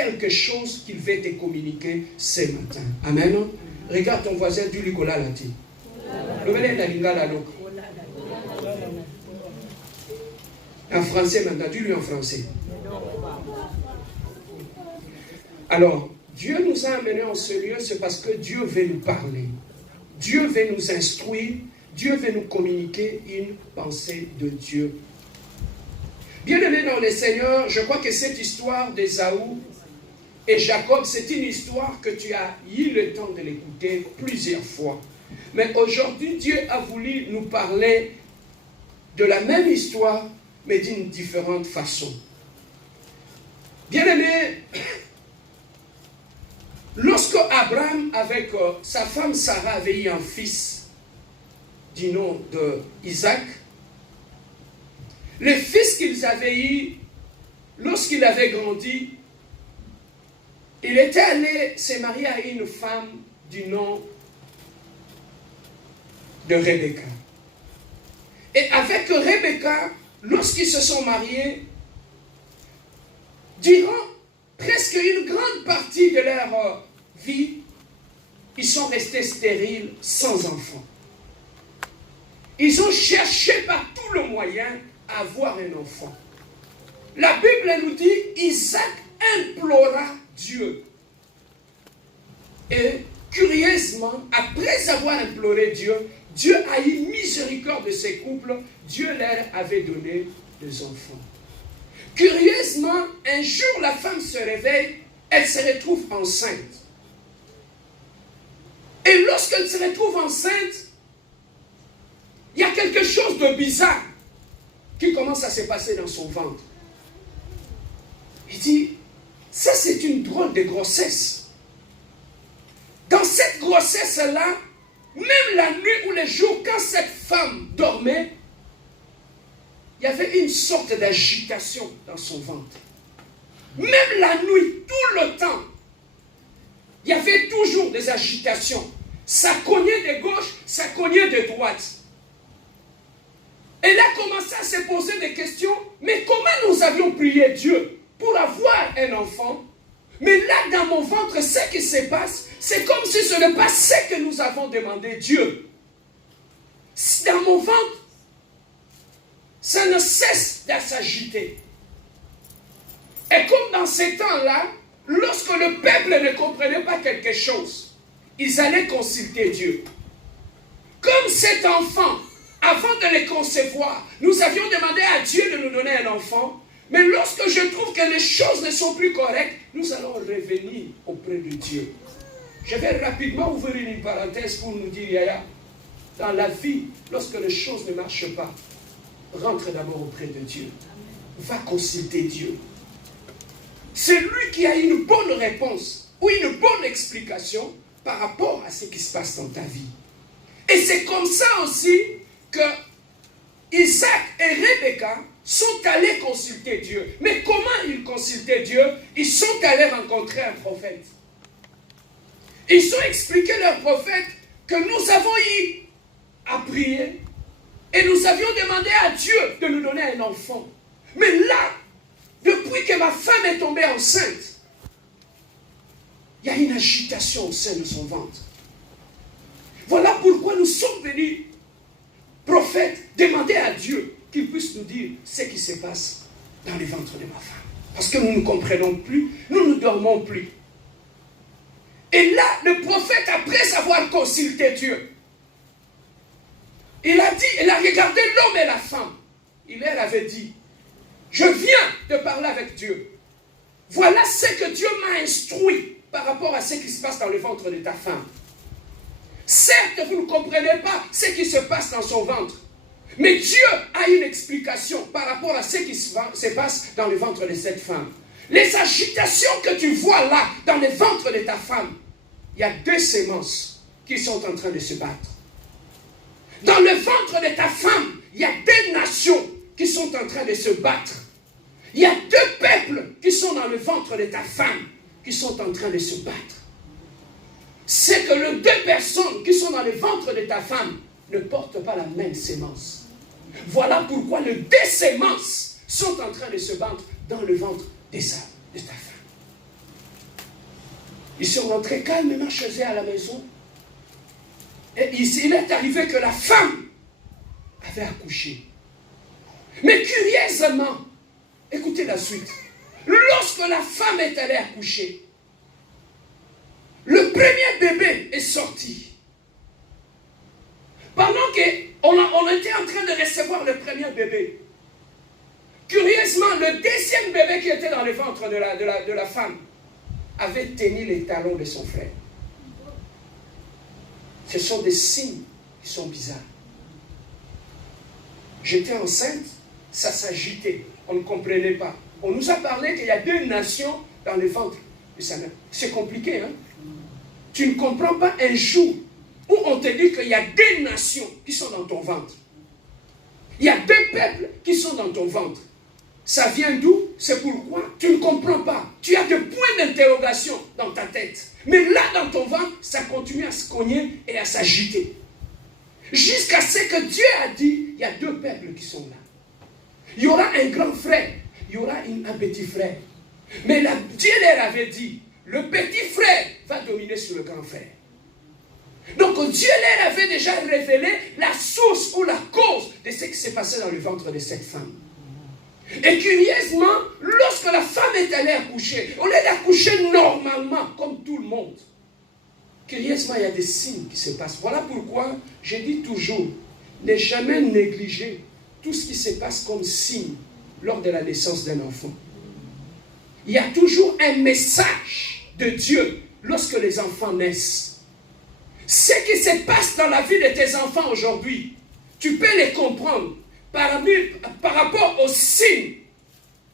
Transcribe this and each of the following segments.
quelque chose qu'il veut te communiquer ce matin. Amen. Regarde ton voisin, dis-lui qu'on l'a dit. En français maintenant, dis-lui en français. Alors, Dieu nous a amenés en ce lieu, c'est parce que Dieu veut nous parler. Dieu veut nous instruire. Dieu veut nous communiquer une pensée de Dieu. Bien-aimés dans le Seigneur, je crois que cette histoire d'Ésaü et Jacob, c'est une histoire que tu as eu le temps de l'écouter plusieurs fois. Mais aujourd'hui, Dieu a voulu nous parler de la même histoire, mais d'une différente façon. Bien-aimés, lorsque Abraham, avec sa femme Sarah, avait eu un fils du nom d'Isaac, le fils qu'ils avaient eu, lorsqu'il avait grandi, il était allé se marier à une femme du nom de Rebecca. Et avec Rebecca, lorsqu'ils se sont mariés, durant presque une grande partie de leur vie, ils sont restés stériles, sans enfants. Ils ont cherché par tous les moyens à avoir un enfant. La Bible nous dit, Isaac implora Dieu. Et curieusement, après avoir imploré Dieu, Dieu a eu miséricorde de ces couples. Dieu leur avait donné des enfants. Curieusement, un jour, la femme se réveille, elle se retrouve enceinte. Et lorsqu'elle se retrouve enceinte, il y a quelque chose de bizarre qui commence à se passer dans son ventre. Il dit, ça c'est une drôle de grossesse. Dans cette grossesse-là, même la nuit ou les jours, quand cette femme dormait, il y avait une sorte d'agitation dans son ventre. Même la nuit, tout le temps, il y avait toujours des agitations. Ça cognait de gauche, ça cognait de droite. Elle a commencé à se poser des questions. Mais comment nous avions prié Dieu pour avoir un enfant? Mais là, dans mon ventre, ce qui se passe, c'est comme si ce n'est pas ce que nous avons demandé Dieu. Dans mon ventre, ça ne cesse de s'agiter. Et comme dans ces temps-là, lorsque le peuple ne comprenait pas quelque chose, ils allaient consulter Dieu. Comme cet enfant, avant de les concevoir, nous avions demandé à Dieu de nous donner un enfant. Mais lorsque je trouve que les choses ne sont plus correctes, nous allons revenir auprès de Dieu. Je vais rapidement ouvrir une parenthèse pour nous dire, Yaya, dans la vie, lorsque les choses ne marchent pas, rentre d'abord auprès de Dieu. Va consulter Dieu. C'est lui qui a une bonne réponse ou une bonne explication par rapport à ce qui se passe dans ta vie. Et c'est comme ça aussi que Isaac et Rebecca sont allés consulter Dieu. Mais comment ils consultaient Dieu? Ils sont allés rencontrer un prophète. Ils ont expliqué leur prophète que nous avons eu à prier et nous avions demandé à Dieu de nous donner un enfant. Mais là, depuis que ma femme est tombée enceinte, il y a une agitation au sein de son ventre. Voilà pourquoi nous sommes venus, prophètes, demander à Dieu qu'il puisse nous dire ce qui se passe dans le ventre de ma femme. Parce que nous ne comprenons plus, nous ne dormons plus. Et là, le prophète, après avoir consulté Dieu, il a dit, il a regardé l'homme et la femme. Il leur avait dit, je viens de parler avec Dieu. Voilà ce que Dieu m'a instruit par rapport à ce qui se passe dans le ventre de ta femme. Certes, vous ne comprenez pas ce qui se passe dans son ventre. Mais Dieu a une explication par rapport à ce qui se passe dans le ventre de cette femme. Les agitations que tu vois là, dans le ventre de ta femme, il y a deux semences qui sont en train de se battre. Dans le ventre de ta femme, il y a deux nations qui sont en train de se battre. Il y a deux peuples qui sont dans le ventre de ta femme, qui sont en train de se battre. C'est que les deux personnes qui sont dans le ventre de ta femme ne portent pas la même sémence. Voilà pourquoi les deux sémences sont en train de se battre dans le ventre de ta femme. Ils sont rentrés calmement chez eux à la maison. Et il est arrivé que la femme avait accouché. Mais curieusement, écoutez la suite. Lorsque la femme est allée accoucher, le premier bébé est sorti. Pendant qu'on était en train de recevoir le premier bébé, curieusement, le deuxième bébé qui était dans le ventre de la femme avait tenu les talons de son frère. Ce sont des signes qui sont bizarres. J'étais enceinte, ça s'agitait, on ne comprenait pas. On nous a parlé qu'il y a 2 nations dans le ventre de sa mère. C'est compliqué, hein? Tu ne comprends pas un jour où on te dit qu'il y a 2 nations qui sont dans ton ventre. Il y a 2 peuples qui sont dans ton ventre. Ça vient d'où? C'est pourquoi tu ne comprends pas. Tu as des points d'interrogation dans ta tête. Mais là, dans ton ventre, ça continue à se cogner et à s'agiter. Jusqu'à ce que Dieu a dit, il y a 2 peuples qui sont là. Il y aura un grand frère, il y aura un petit frère. Mais Dieu leur avait dit, le petit frère va dominer sur le grand frère. Donc Dieu leur avait déjà révélé la source ou la cause de ce qui s'est passé dans le ventre de cette femme. Et curieusement, lorsque la femme est allée accoucher, au lieu d'accoucher normalement, comme tout le monde, curieusement, il y a des signes qui se passent. Voilà pourquoi je dis toujours, ne jamais négliger tout ce qui se passe comme signe lors de la naissance d'un enfant. Il y a toujours un message de Dieu lorsque les enfants naissent. Ce qui se passe dans la vie de tes enfants aujourd'hui, tu peux les comprendre par rapport aux signes.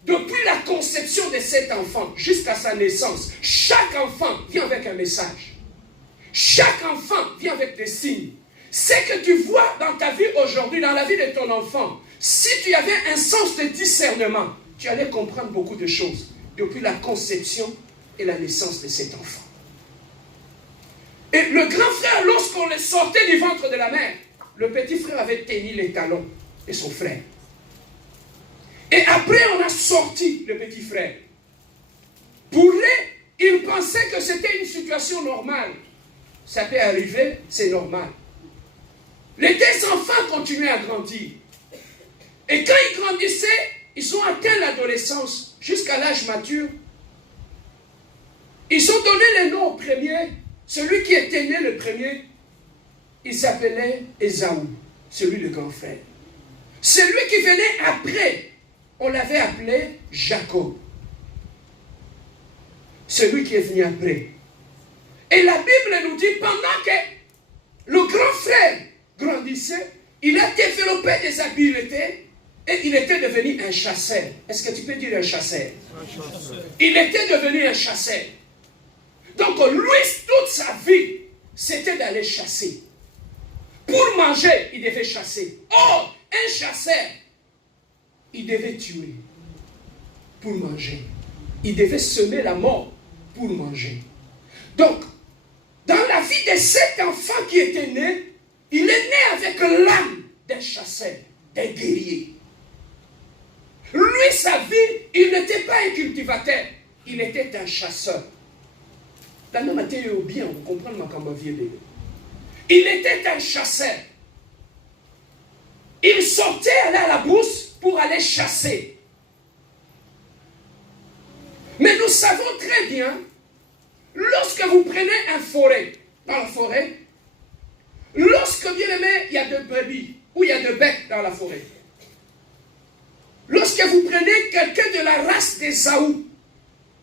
Depuis la conception de cet enfant jusqu'à sa naissance, chaque enfant vient avec un message. Chaque enfant vient avec des signes. Ce que tu vois dans ta vie aujourd'hui, dans la vie de ton enfant, si tu avais un sens de discernement, tu allais comprendre beaucoup de choses depuis la conception et la naissance de cet enfant. Et le grand frère, lorsqu'on le sortait du ventre de la mère, le petit frère avait tenu les talons de son frère. Et après, on a sorti le petit frère. Pour lui, il pensait que c'était une situation normale. Ça peut arriver, c'est normal. Les 2 enfants continuaient à grandir. Et quand ils grandissaient, ils ont atteint l'adolescence jusqu'à l'âge mature. Ils ont donné le nom au premier. Celui qui était né le premier, il s'appelait Ésaü, celui le grand frère. Celui qui venait après, on l'avait appelé Jacob. Celui qui est venu après. Et la Bible nous dit, pendant que le grand frère grandissait, il a développé des habiletés et il était devenu un chasseur. Est-ce que tu peux dire un chasseur? Un chasseur. Il était devenu un chasseur. Donc lui, toute sa vie, c'était d'aller chasser. Pour manger, il devait chasser. Or, un chasseur, il devait tuer pour manger. Il devait semer la mort pour manger. Donc, dans la vie de cet enfant qui était né, il est né avec l'âme d'un chasseur, d'un guerrier. Lui, sa vie, il n'était pas un cultivateur, il était un chasseur. La même matin, au bien, vous comprenez ma vie. Il était un chasseur. Il sortait, allait à la brousse pour aller chasser. Mais nous savons très bien, lorsque vous prenez un forêt, dans la forêt, lorsque, bien aimé, il y a de brebis, ou il y a de becs dans la forêt, lorsque vous prenez quelqu'un de la race d'Ésaü,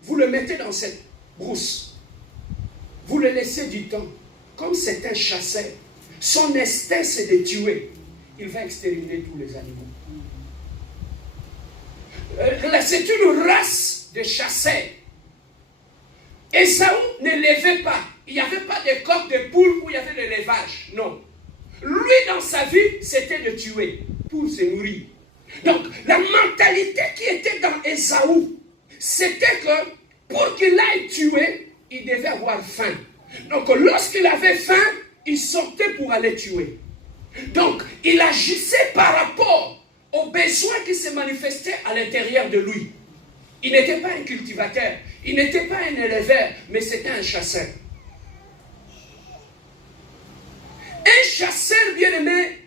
vous le mettez dans cette brousse, vous le laissez du temps. Comme c'est un chasseur, son instinct c'est de tuer. Il va exterminer tous les animaux. C'est une race de chasseurs. Ésaü ne levait pas. Il n'y avait pas de coq de poule où il y avait de l'élevage. Non. Lui, dans sa vie, c'était de tuer pour se nourrir. Donc, la mentalité qui était dans Ésaü, c'était que pour qu'il aille tuer, il devait avoir faim. Donc, lorsqu'il avait faim, il sortait pour aller tuer. Donc, il agissait par rapport aux besoins qui se manifestaient à l'intérieur de lui. Il n'était pas un cultivateur, il n'était pas un éleveur, mais c'était un chasseur. Un chasseur bien-aimé,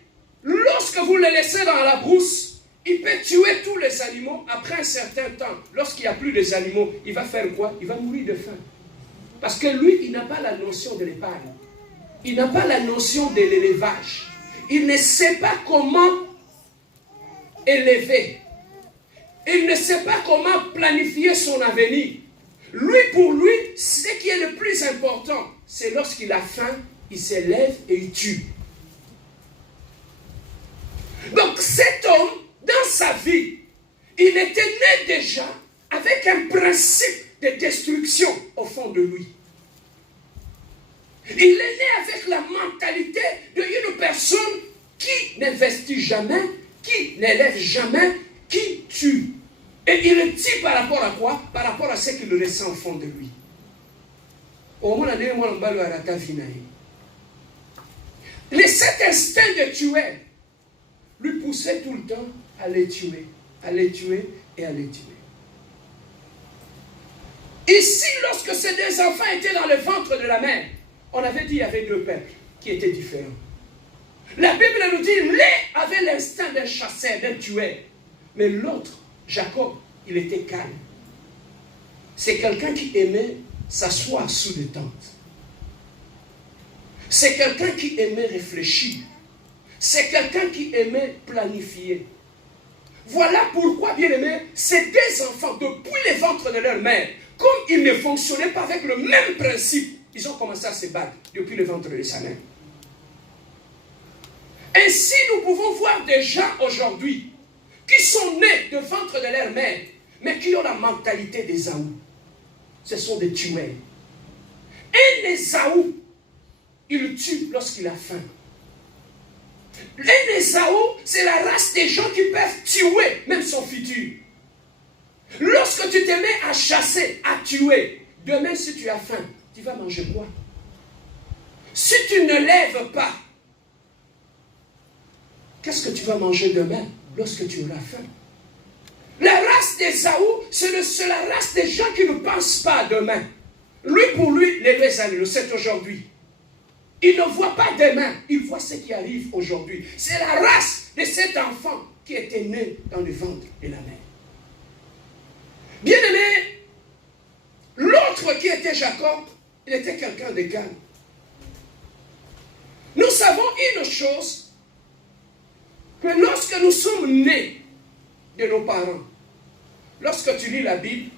lorsque vous le laissez dans la brousse, il peut tuer tous les animaux. Après un certain temps, lorsqu'il n'y a plus des animaux, il va faire quoi? Il va mourir de faim. Parce que lui, il n'a pas la notion de l'épargne. Il n'a pas la notion de l'élevage. Il ne sait pas comment élever. Il ne sait pas comment planifier son avenir. Lui, pour lui, ce qui est le plus important, c'est lorsqu'il a faim, il s'élève et il tue. Donc cet homme, dans sa vie, il était né déjà avec un principe de destruction au fond de lui. Il est né avec la mentalité d'une personne qui n'investit jamais, qui n'élève jamais, qui tue. Et il le tue par rapport à quoi? Par rapport à ce qu'il ressent au fond de lui. Cet instinct de tuer lui poussait tout le temps à les tuer et à les tuer. Ici, lorsque ces deux enfants étaient dans le ventre de la mère, on avait dit qu'il y avait deux peuples qui étaient différents. La Bible nous dit, l'un avait l'instinct d'un chasseur, d'un tueur. Mais l'autre, Jacob, il était calme. C'est quelqu'un qui aimait s'asseoir sous des tentes. C'est quelqu'un qui aimait réfléchir. C'est quelqu'un qui aimait planifier. Voilà pourquoi, bien aimé, ces deux enfants, depuis le ventre de leur mère, comme ils ne fonctionnaient pas avec le même principe, ils ont commencé à se battre depuis le ventre de sa mère. Ainsi, nous pouvons voir des gens aujourd'hui qui sont nés du ventre de leur mère, mais qui ont la mentalité d'Ésaü. Ce sont des tueurs. Un Ésaü, il tue lorsqu'il a faim. Un Ésaü, c'est la race des gens qui peuvent tuer même son futur. Lorsque tu te mets à chasser, à tuer, demain si tu as faim, tu vas manger quoi? Si tu ne lèves pas, qu'est-ce que tu vas manger demain lorsque tu auras faim? La race d'Ésaü, c'est la race des gens qui ne pensent pas à demain. Lui, pour lui, les deux années, c'est aujourd'hui. Il ne voit pas demain, il voit ce qui arrive aujourd'hui. C'est la race de cet enfant qui était né dans le ventre de la mère. Bien-aimé, l'autre qui était Jacob, il était quelqu'un de calme. Nous savons une chose, que lorsque nous sommes nés de nos parents, lorsque tu lis la Bible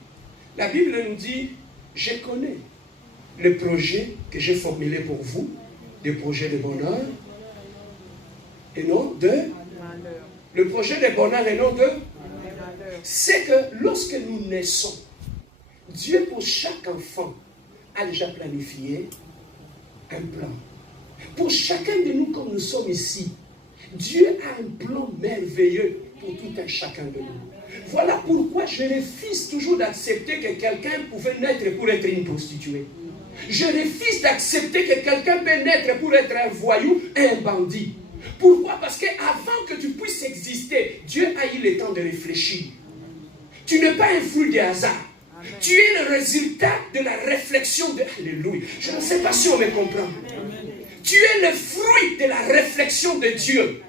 nous dit, je connais le projet que j'ai formulé pour vous, des projets de bonheur et non de malheur. Le projet de bonheur et non de malheur. C'est que lorsque nous naissons, Dieu pour chaque enfant a déjà planifié un plan. Pour chacun de nous comme nous sommes ici, Dieu a un plan merveilleux pour tout un chacun de nous. Voilà pourquoi je refuse toujours d'accepter que quelqu'un pouvait naître pour être une prostituée. Je refuse d'accepter que quelqu'un peut naître pour être un voyou et un bandit. Pourquoi? Parce qu'avant que tu puisses exister, Dieu a eu le temps de réfléchir. Tu n'es pas un fruit de hasard. Amen. Tu es le résultat de la réflexion de... Alléluia. Je ne sais pas si on me comprend. Amen. Tu es le fruit de la réflexion de Dieu.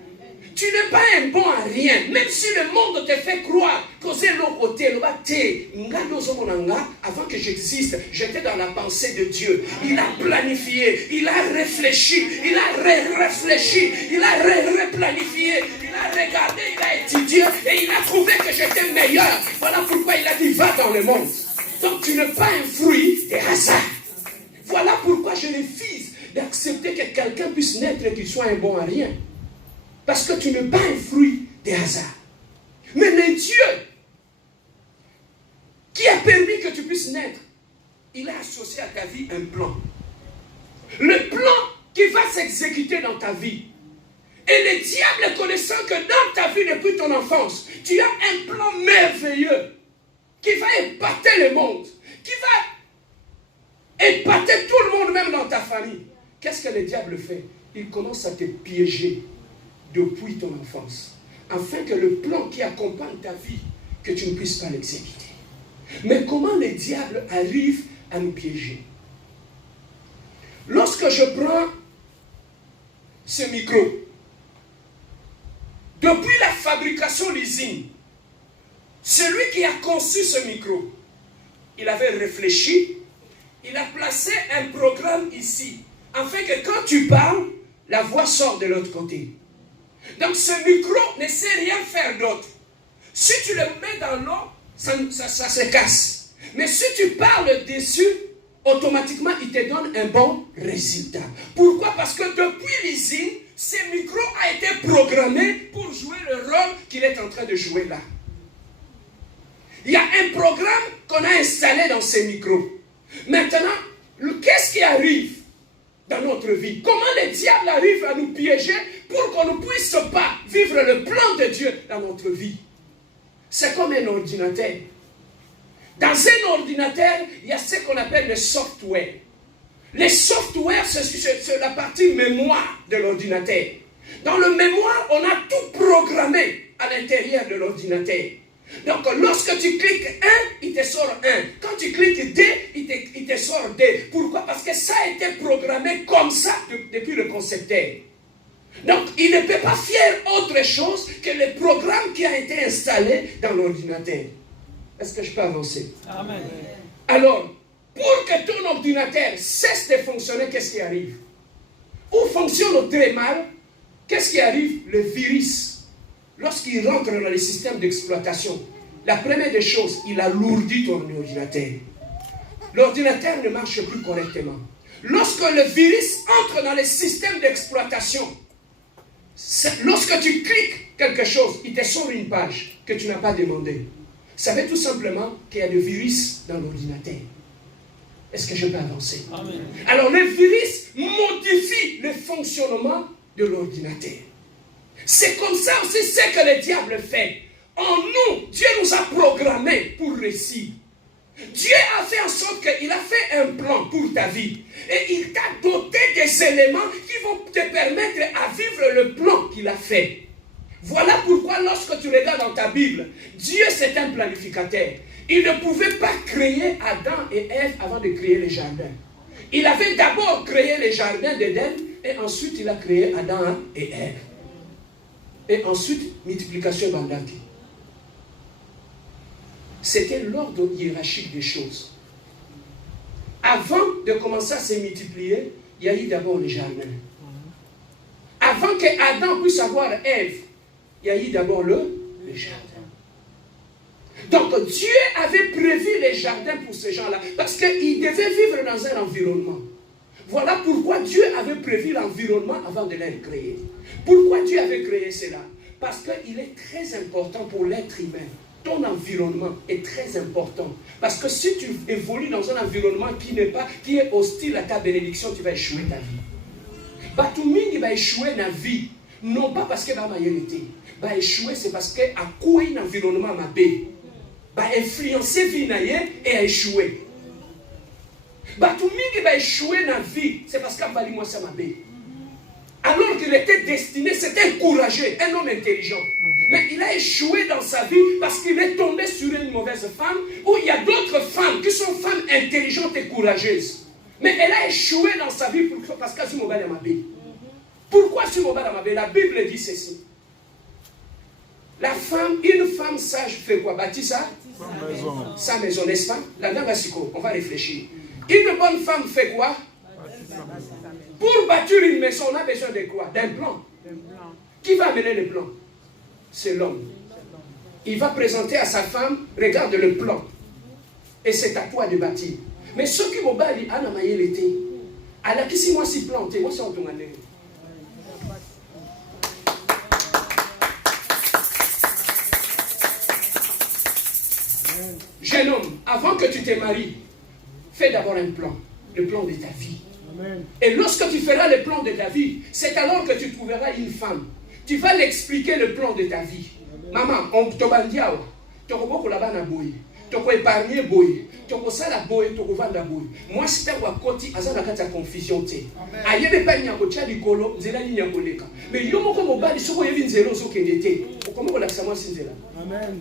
Tu n'es pas un bon à rien. Même si le monde te fait croire que c'est l'autre côté, avant que j'existe, j'étais dans la pensée de Dieu. Il a planifié, il a réfléchi, il a réfléchi, il a replanifié, il a regardé, il a étudié et il a trouvé que j'étais meilleur. Voilà pourquoi il a dit va dans le monde. Donc tu n'es pas un fruit des hasards. Voilà pourquoi je refuse d'accepter que quelqu'un puisse naître et qu'il soit un bon à rien. Parce que tu n'es pas un fruit des hasards. Mais le Dieu qui a permis que tu puisses naître, il a associé à ta vie un plan. Le plan qui va s'exécuter dans ta vie. Et le diable connaissant que dans ta vie depuis ton enfance, tu as un plan merveilleux qui va épater le monde, qui va épater tout le monde, même dans ta famille. Qu'est-ce que le diable fait? Il commence à te piéger depuis ton enfance, afin que le plan qui accompagne ta vie, que tu ne puisses pas l'exécuter. Mais comment le diable arrive à nous piéger? Lorsque je prends ce micro, depuis la fabrication l'usine, celui qui a conçu ce micro, il avait réfléchi, il a placé un programme ici, afin que quand tu parles, la voix sort de l'autre côté. Donc ce micro ne sait rien faire d'autre. Si tu le mets dans l'eau, ça se casse. Mais si tu parles dessus, automatiquement, il te donne un bon résultat. Pourquoi? Parce que depuis l'usine, ce micro a été programmé pour jouer le rôle qu'il est en train de jouer là. Il y a un programme qu'on a installé dans ces micros. Maintenant, qu'est-ce qui arrive dans notre vie? Comment le diable arrive à nous piéger pour qu'on ne puisse pas vivre le plan de Dieu dans notre vie? C'est comme un ordinateur. Dans un ordinateur, il y a ce qu'on appelle le software. Les softwares, c'est la partie mémoire de l'ordinateur. Dans le mémoire, on a tout programmé à l'intérieur de l'ordinateur. Donc, lorsque tu cliques 1, il te sort 1. Quand tu cliques D, il te sort D. Pourquoi? Parce que ça a été programmé comme ça depuis le concepteur. Donc, il ne peut pas faire autre chose que le programme qui a été installé dans l'ordinateur. Est-ce que je peux avancer? Amen. Alors, pour que ton ordinateur cesse de fonctionner, qu'est-ce qui arrive? Ou fonctionne très mal, qu'est-ce qui arrive? Le virus. Lorsqu'il rentre dans les systèmes d'exploitation, la première des choses, il alourdit ton ordinateur. L'ordinateur ne marche plus correctement. Lorsque le virus entre dans les systèmes d'exploitation, lorsque tu cliques quelque chose, il te sort une page que tu n'as pas demandé. Ça veut tout simplement qu'il y a des virus dans l'ordinateur. Est-ce que je peux avancer? Amen. Alors, le virus modifie le fonctionnement de l'ordinateur. C'est comme ça aussi ce que le diable fait. En nous, Dieu nous a programmés pour réussir. Dieu a fait en sorte qu'il a fait un plan pour ta vie. Et il t'a doté des éléments qui vont te permettre à vivre le plan qu'il a fait. Voilà pourquoi lorsque tu regardes dans ta Bible, Dieu c'est un planificateur. Il ne pouvait pas créer Adam et Ève avant de créer les jardins. Il avait d'abord créé les jardins d'Éden et ensuite il a créé Adam et Ève. Et ensuite, multiplication abondante. C'était l'ordre hiérarchique des choses. Avant de commencer à se multiplier, il y a eu d'abord les jardins. Avant que Adam puisse avoir Ève, il y a eu d'abord le jardin. Donc Dieu avait prévu les jardins pour ces gens-là, parce qu'ils devaient vivre dans un environnement. Voilà pourquoi Dieu avait prévu l'environnement avant de les créer. Pourquoi Dieu avait créé cela? Parce qu'il est très important pour l'être humain. Ton environnement est très important. Parce que si tu évolues dans un environnement qui est hostile à ta bénédiction, tu vas échouer ta vie. Batumingi va échouer dans la vie. Non pas parce que va maïelité. Va échouer, c'est parce que à quoi un environnement m'a bé. Va influencer vie et a échoué. Batumingi va échouer dans la vie, c'est parce qu'à Bali moi ça m'a bé. Alors qu'il était destiné, c'était un courageux, un homme intelligent. Mais il a échoué dans sa vie parce qu'il est tombé sur une mauvaise femme, où il y a d'autres femmes qui sont femmes intelligentes et courageuses. Mais elle a échoué dans sa vie parce qu'elle est mauvaise à Pourquoi c'est mauvaise à La Bible dit ceci. Une femme sage fait quoi? Bâtit sa maison, n'est-ce pas? Là-dedans, on va réfléchir. Une bonne femme fait quoi? Pour bâtir une maison, on a besoin de quoi? D'un plan. Qui va amener le plan? C'est l'homme. Il va présenter à sa femme, regarde le plan. Et c'est à toi de bâtir. Mais ce qui m'a dit, Anna Maïel était, alors qui si moi si planté, moi c'est en ton année. Jeune homme, avant que tu te maries, fais d'abord un plan, le plan de ta vie. Amen. Et lorsque tu feras le plan de ta vie, c'est alors que tu trouveras une femme. Tu vas l'expliquer le plan de ta vie. Amen. Maman, on te bandia, tu vas tu épargner boy, tu vas la boy, tu vas vendre boy. Moi, si tu as côté, tu as la confusion. Aïe, ne pas n'y avoir de colo, zela n'y a pas. Mais yo moko mobali, si vous avez une zéro, so qu'elle était. Comment on a ça moi si zela. Amen.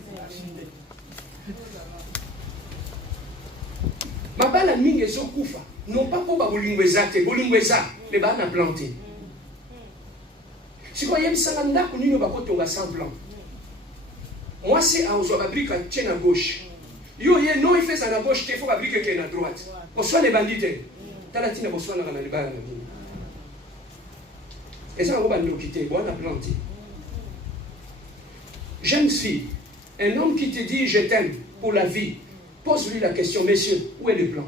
Mabala mingi ezokufa. Non pas pour bolingo ezate, bolingo eza, mais ba na planté. Si quoi yem salanda kunino bakotonga sans plan. Moi c'est à Ozobabrika tient à gauche. Yo ye non il fait ça à gauche, il faut fabriquer qui est à droite. On soit les bandits. Talatina on soit na na libala. Et ça on va nous quitter, on a planté. Jeune fille, un homme qui te dit je t'aime pour la vie, pose-lui la question, messieurs, où est le plan?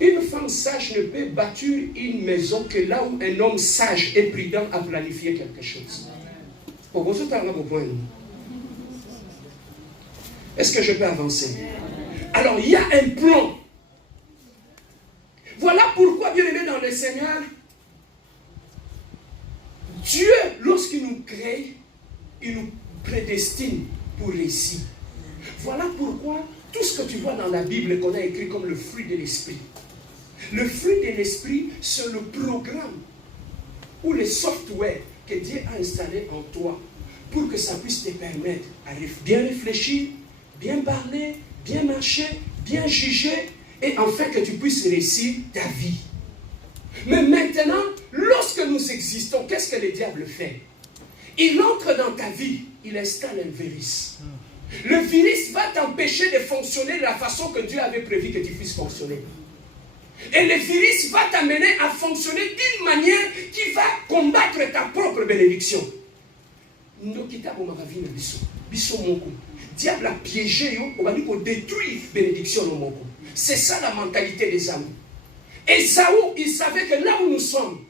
Une femme sage ne peut bâtir une maison que là où un homme sage et prudent a planifié quelque chose. Est-ce que je peux avancer? Alors, il y a un plan. Voilà pourquoi, bien aimé dans le Seigneur, Dieu, lorsqu'il nous crée, il nous prédestine pour réussir. Voilà pourquoi tout ce que tu vois dans la Bible qu'on a écrit comme le fruit de l'esprit. Le fruit de l'esprit, c'est le programme ou le software que Dieu a installé en toi pour que ça puisse te permettre de bien réfléchir, bien parler, bien marcher, bien juger et enfin que tu puisses réussir ta vie. Mais maintenant, lorsque nous existons, qu'est-ce que le diable fait? Il entre dans ta vie, il installe un virus. Le virus va t'empêcher de fonctionner de la façon que Dieu avait prévu que tu puisses fonctionner. Et le virus va t'amener à fonctionner d'une manière qui va combattre ta propre bénédiction. Diable a piégé, on va dire pour détruire la bénédiction. C'est ça la mentalité des hommes. Esaü, il savait que là où nous sommes,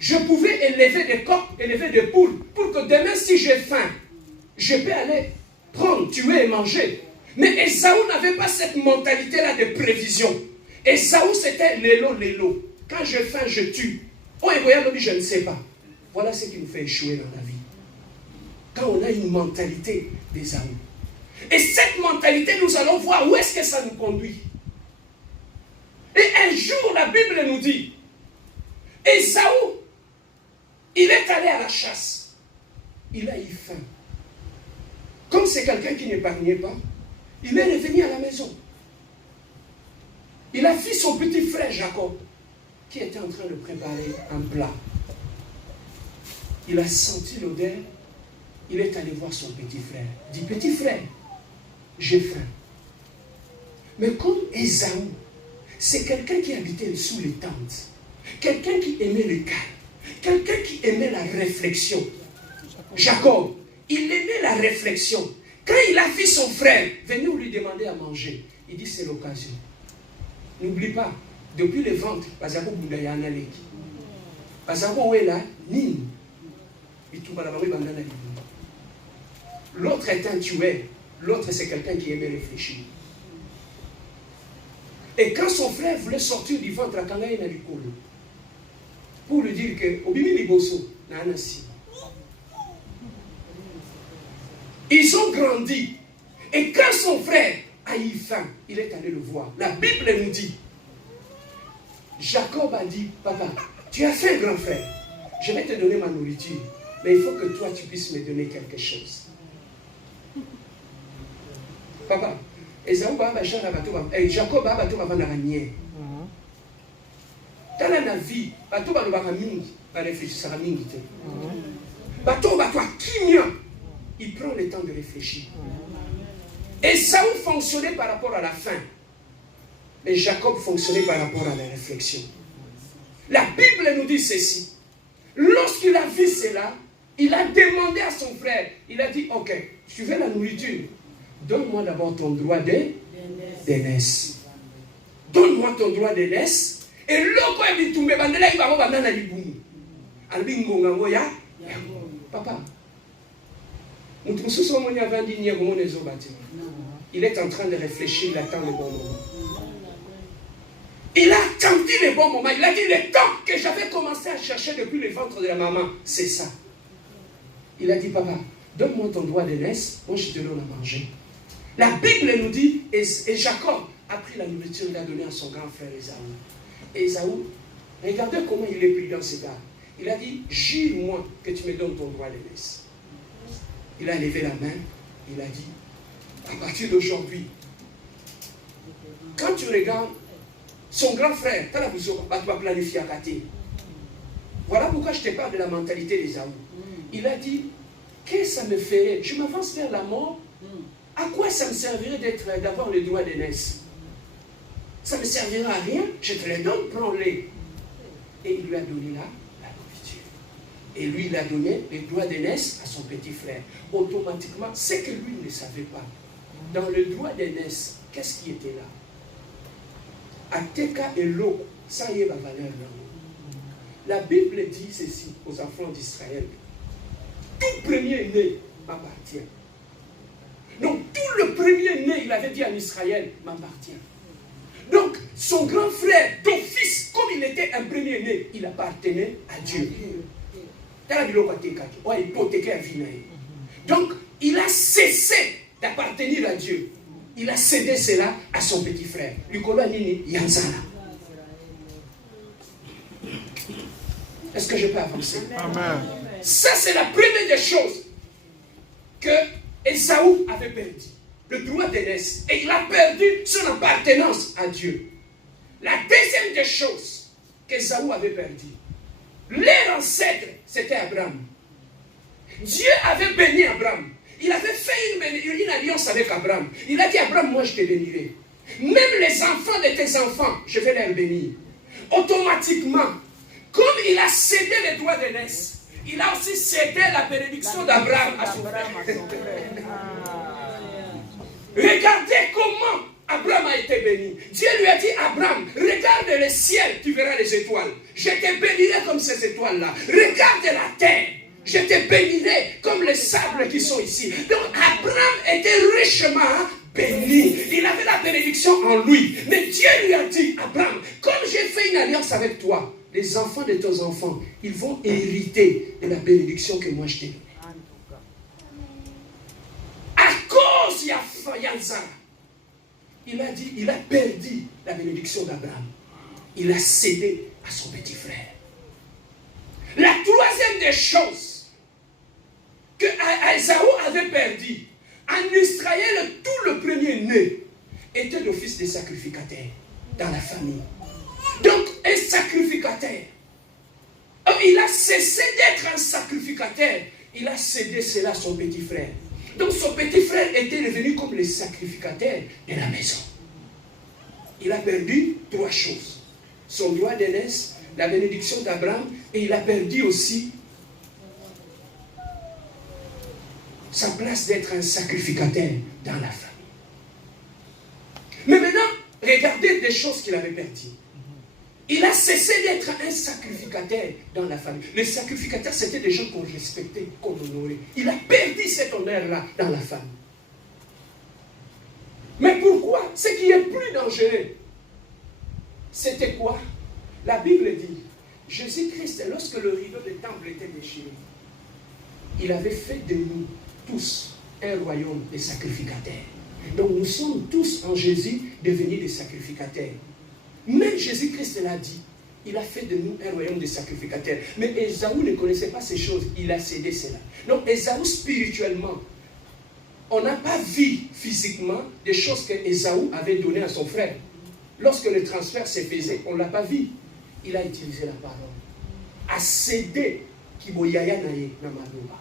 je pouvais élever des coqs, élever des poules, pour que demain, si j'ai faim, je peux aller prendre, tuer et manger. Mais Esaü n'avait pas cette mentalité-là de prévision. Esaü, c'était l'élo. Quand j'ai faim, je tue. Oh, et voyez, je ne sais pas. Voilà ce qui nous fait échouer dans la vie. Quand on a une mentalité d'Esaü. Et cette mentalité, nous allons voir où est-ce que ça nous conduit. Et un jour, la Bible nous dit, Esaü, il est allé à la chasse. Il a eu faim. Comme c'est quelqu'un qui n'épargnait pas, il est revenu à la maison. Il a vu son petit frère Jacob, qui était en train de préparer un plat. Il a senti l'odeur. Il est allé voir son petit frère. Il dit, petit frère, j'ai faim. Mais comme Esaü, c'est quelqu'un qui habitait sous les tentes. Quelqu'un qui aimait le calme. Quelqu'un qui aimait la réflexion. Jacob, il aimait la réflexion. Quand il a vu son frère venir lui demander à manger, il dit c'est l'occasion. N'oublie pas, depuis le ventre, l'autre est un tueur, l'autre c'est quelqu'un qui aimait réfléchir. Et quand son frère voulait sortir du ventre à Kangaï Nalikolo, pour lui dire que ils ont grandi. Et quand son frère a eu faim, il est allé le voir. La Bible nous dit, Jacob a dit, papa, tu as faim, grand frère. Je vais te donner ma nourriture. Mais il faut que toi, tu puisses me donner quelque chose. Papa, Jacob a battu avant la ranière. Dans la vie, bateau va le mingi, va réfléchir à mingi. Bateau va toi kimia. Il prend le temps de réfléchir. Esaü fonctionnait par rapport à la faim. Mais Jacob fonctionnait par rapport à la réflexion. La Bible nous dit ceci. Lorsqu'il a vu cela, il a demandé à son frère. Il a dit, ok, tu veux la nourriture. Donne-moi d'abord ton droit d'aînesse. Donne-moi ton droit d'aînesse. Et l'autre, il dit, papa, il est en train de réfléchir, il attend le bon moment. Il a attendu le bon moment. Il a dit, le temps que j'avais commencé à chercher depuis le ventre de la maman, c'est ça. Il a dit, papa, donne-moi ton droit d'aînesse, moi je te donne à manger. La Bible nous dit, et Jacob a pris la nourriture, il a donné à son grand frère Esaü. Esaü, regardez comment il est pris dans ce gars. Il a dit, jure-moi que tu me donnes ton droit d'aînesse. Il a levé la main, il a dit, à partir d'aujourd'hui, Quand tu regardes son grand frère, tu vas planifier à Kati. Voilà pourquoi je te parle de la mentalité d'Ésaü. Il a dit, qu'est-ce que ça me ferait? Je m'avance vers la mort. À quoi ça me servirait d'avoir le droit d'aînesse? Ça ne me servira à rien. Je te le donne, prends-les. Et il lui a donné la nourriture. Et lui, il a donné le droit d'aînesse à son petit frère. Automatiquement, c'est que lui ne savait pas. Dans le droit d'aînesse, qu'est-ce qui était là? Ateka et l'eau, ça y est la valeur là. La Bible dit ceci aux enfants d'Israël. Tout premier-né m'appartient. Donc, tout le premier-né, il avait dit en Israël, m'appartient. Donc, son grand frère, d'office, comme il était un premier-né, il appartenait à Dieu. Donc, il a cessé d'appartenir à Dieu. Il a cédé cela à son petit frère. Lucolo Nini Yanzala. Est-ce que je peux avancer? Amen. Ça, c'est la première des choses que Ésaü avait perdu. Le droit d'aînesse. Et il a perdu son appartenance à Dieu. La deuxième des choses qu'Ésaü avait perdu. Leur ancêtre, c'était Abraham. Dieu avait béni Abraham. Il avait fait une alliance avec Abraham. Il a dit, Abraham, moi je te bénirai. Même les enfants de tes enfants, je vais les bénir. Automatiquement, comme il a cédé les droits d'aînesse, il a aussi cédé la bénédiction d'Abraham à son frère. Regardez comment Abraham a été béni. Dieu lui a dit, Abraham, regarde le ciel, tu verras les étoiles. Je te bénirai comme ces étoiles-là. Regarde la terre. Je te bénirai comme les sables qui sont ici. Donc Abraham était richement béni. Il avait la bénédiction en lui. Mais Dieu lui a dit, Abraham, comme j'ai fait une alliance avec toi, les enfants de tes enfants, ils vont hériter de la bénédiction que moi je t'ai donnée. À cause de Yanzara, il a dit, il a perdu la bénédiction d'Abraham. Il a cédé à son petit frère. La troisième des choses que Ésaü avait perdu, en Israël, tout le premier-né était d'office des sacrificataires dans la famille. Donc, un sacrificateur, il a cessé d'être un sacrificateur, il a cédé cela à son petit frère. Donc, son petit frère était devenu comme le sacrificateur de la maison. Il a perdu trois choses. Son droit d'aînesse, la bénédiction d'Abraham, et il a perdu aussi sa place d'être un sacrificateur dans la famille. Mais maintenant, regardez des choses qu'il avait perdues. Il a cessé d'être un sacrificateur dans la famille. Les sacrificateurs, c'était des gens qu'on respectait, qu'on honorait. Il a perdu cet honneur-là dans la famille. Mais pourquoi? Ce qui est plus dangereux, c'était quoi? La Bible dit, Jésus-Christ, lorsque le rideau du temple était déchiré, il avait fait de nous tous un royaume de sacrificateurs. Donc nous sommes tous en Jésus devenus des sacrificateurs. Même Jésus-Christ l'a dit. Il a fait de nous un royaume de sacrificateurs. Mais Ésaü ne connaissait pas ces choses. Il a cédé cela. Donc Ésaü spirituellement, on n'a pas vu physiquement des choses que Ésaü avait données à son frère. Lorsque le transfert se faisait, on ne l'a pas vu. Il a utilisé la parole. A cédé Kiboyaya naye namaloba.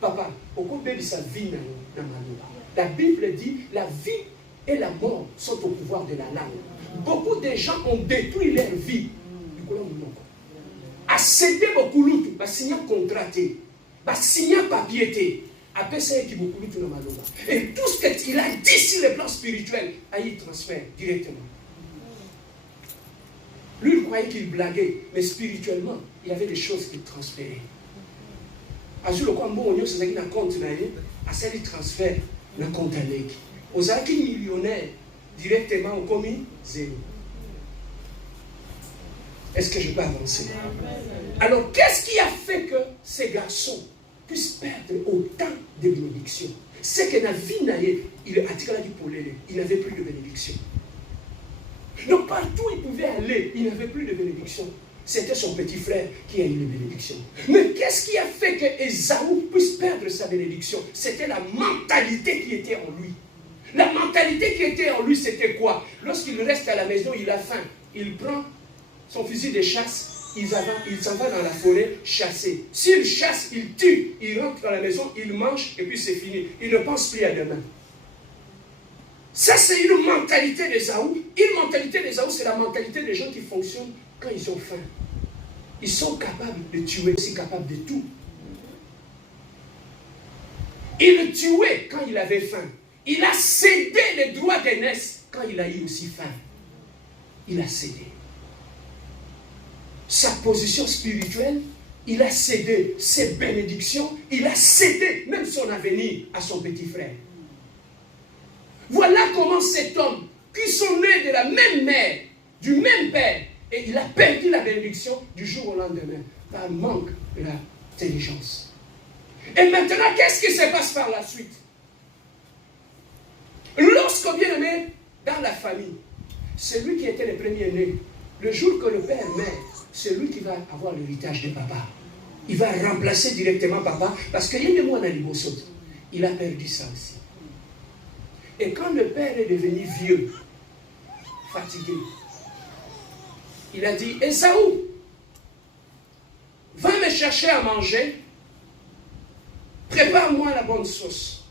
Papa, pourquoi bébé sa vie namaloba? La Bible dit la vie et la mort sont au pouvoir de la langue. Beaucoup de gens ont détruit leur vie. A cédé beaucoup l'autre, a signé un contrat, a signé un papier. Et tout ce qu'il a dit sur le plan spirituel, a eu transfert directement. Lui, il croyait qu'il blaguait, mais spirituellement, il y avait des choses qu'il transférait. Azul le quoi bon c'est ça compte à celle transfert le compte à l'équipe. Aux acquis millionnaires directement au commis zéro. Est-ce que je peux avancer? Alors, qu'est-ce qui a fait que ces garçons puissent perdre autant de bénédictions? C'est que dans la vie, il n'avait plus de bénédiction. Donc, partout où il pouvait aller, il n'avait plus de bénédiction. C'était son petit frère qui a eu les bénédictions. Mais qu'est-ce qui a fait que Ésaü puisse perdre sa bénédiction? C'était la mentalité qui était en lui. La mentalité qui était en lui, c'était quoi? Lorsqu'il reste à la maison, il a faim. Il prend son fusil de chasse, il s'en va dans la forêt chasser. S'il chasse, il tue. Il rentre dans la maison, il mange et puis c'est fini. Il ne pense plus à demain. Ça, c'est une mentalité d'Ésaü. Une mentalité d'Ésaü, c'est la mentalité des gens qui fonctionnent quand ils ont faim. Ils sont capables de tuer, aussi capables de tout. Il tuait quand il avait faim. Il a cédé les droits d'aînesse quand il a eu aussi faim. Il a cédé. Sa position spirituelle, il a cédé ses bénédictions, il a cédé même son avenir à son petit frère. Voilà comment cet homme, qui sont nés de la même mère, du même père, et il a perdu la bénédiction du jour au lendemain par manque de l'intelligence. Et maintenant, qu'est-ce qui se passe par la suite? Lorsque, bien aimé, dans la famille, celui qui était le premier né, le jour que le père meurt, c'est lui qui va avoir l'héritage de papa. Il va remplacer directement papa, parce qu'il y a des mois dans les bossos. Il a perdu ça aussi. Et quand le père est devenu vieux, fatigué, il a dit, Ésaü, va me chercher à manger, prépare-moi la bonne sauce,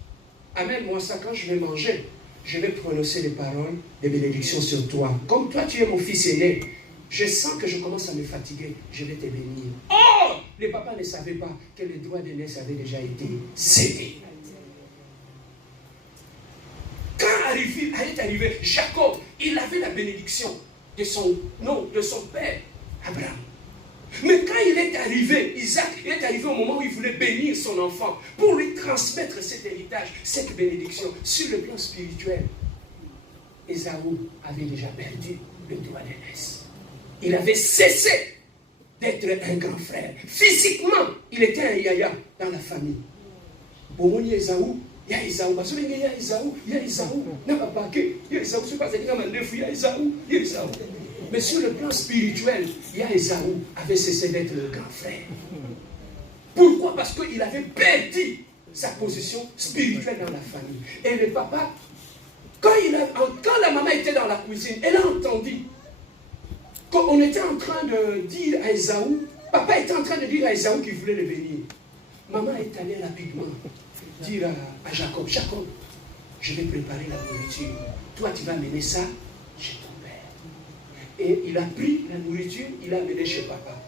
amène-moi ça quand je vais manger. Je vais prononcer les paroles de bénédiction sur toi. Comme toi, tu es mon fils aîné, je sens que je commence à me fatiguer, je vais te bénir. Oh! Les papas ne savaient pas que les droits d'aînesse avaient déjà été cédés. Quand est arrivé Jacob, il avait la bénédiction de son père, Abraham. Mais quand il est arrivé, Isaac, il est arrivé au moment où il voulait bénir son enfant pour lui transmettre cet héritage, cette bénédiction sur le plan spirituel. Ésaü avait déjà perdu le droit d'aînesse. Il avait cessé d'être un grand frère. Physiquement, il était un yaya dans la famille. Bon, il y a Ésaü. Il y a Ésaü, il y a Ésaü, il y a Ésaü. Non, pas que. Il y a Ésaü, c'est pas ça qu'il y a Ésaü, il y a Ésaü. Mais sur le plan spirituel, il y a Ésaü avait cessé d'être le grand frère. Pourquoi? Parce qu'il avait perdu sa position spirituelle dans la famille. Et le papa, quand la maman était dans la cuisine, elle a entendu. Quand on était en train de dire à Ésaü, papa était en train de dire à Ésaü qu'il voulait le bénir. Maman est allée rapidement dire à Jacob, Jacob, je vais préparer la nourriture. Toi, tu vas mener ça chez ton père. Et il a pris la nourriture, il l'a amené chez papa.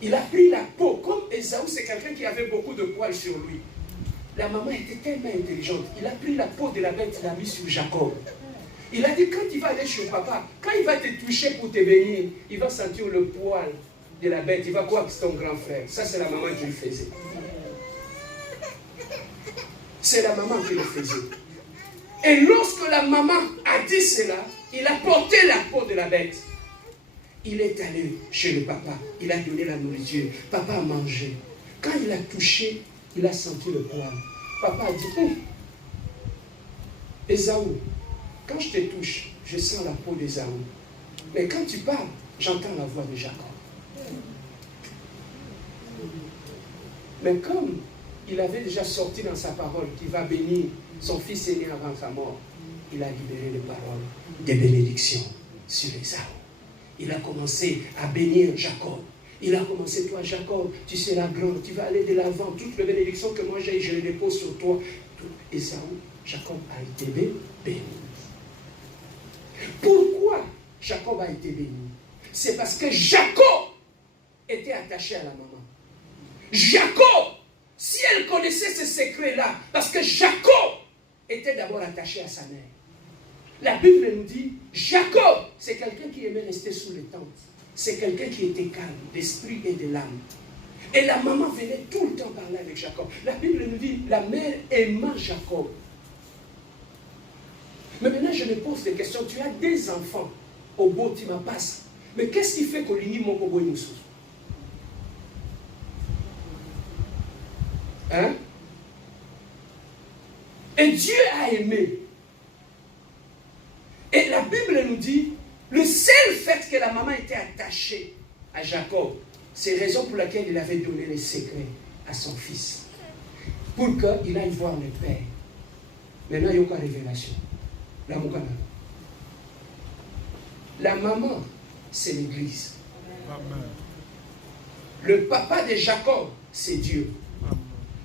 Il a pris la peau. Comme Ésaü, c'est quelqu'un qui avait beaucoup de poils sur lui. La maman était tellement intelligente. Il a pris la peau de la bête, il l'a mis sur Jacob. Il a dit, quand il va aller chez papa, quand il va te toucher pour te bénir, il va sentir le poil de la bête. Il va croire que c'est ton grand frère. Ça, c'est la maman qui le faisait. C'est la maman qui le faisait. Et lorsque la maman a dit cela, il a porté la peau de la bête. Il est allé chez le papa. Il a donné la nourriture. Papa a mangé. Quand il a touché, il a senti le poil. Papa a dit, Ésaü, quand je te touche, je sens la peau d'Ésaü. Mais quand tu parles, j'entends la voix de Jacob. Mais comme il avait déjà sorti dans sa parole qu'il va bénir son fils aîné avant sa mort, il a libéré les paroles des bénédictions sur Ésaü. Il a commencé à bénir Jacob. Il a commencé, toi Jacob, tu seras grand, tu vas aller de l'avant. Toutes les bénédictions que moi j'ai, je les dépose sur toi. Ésaü, Jacob a été béni. Pourquoi Jacob a été béni? C'est parce que Jacob était attaché à la maman. Jacob, si elle connaissait ce secret-là, parce que Jacob était d'abord attaché à sa mère. La Bible nous dit, Jacob, c'est quelqu'un qui aimait rester sous les tentes. C'est quelqu'un qui était calme, d'esprit et de l'âme. Et la maman venait tout le temps parler avec Jacob. La Bible nous dit, la mère aima Jacob. Mais maintenant, je me pose des questions. Tu as des enfants au beau tu m'as passé. Mais qu'est-ce qui fait qu'on lit mon bobo et nous? Hein? Et Dieu a aimé. Et la Bible nous dit, le seul fait que la maman était attachée à Jacob, c'est la raison pour laquelle il avait donné les secrets à son fils. Pour qu'il aille voir le père. Maintenant, il y a une révélation. La maman, c'est l'église. Le papa de Jacob, c'est Dieu.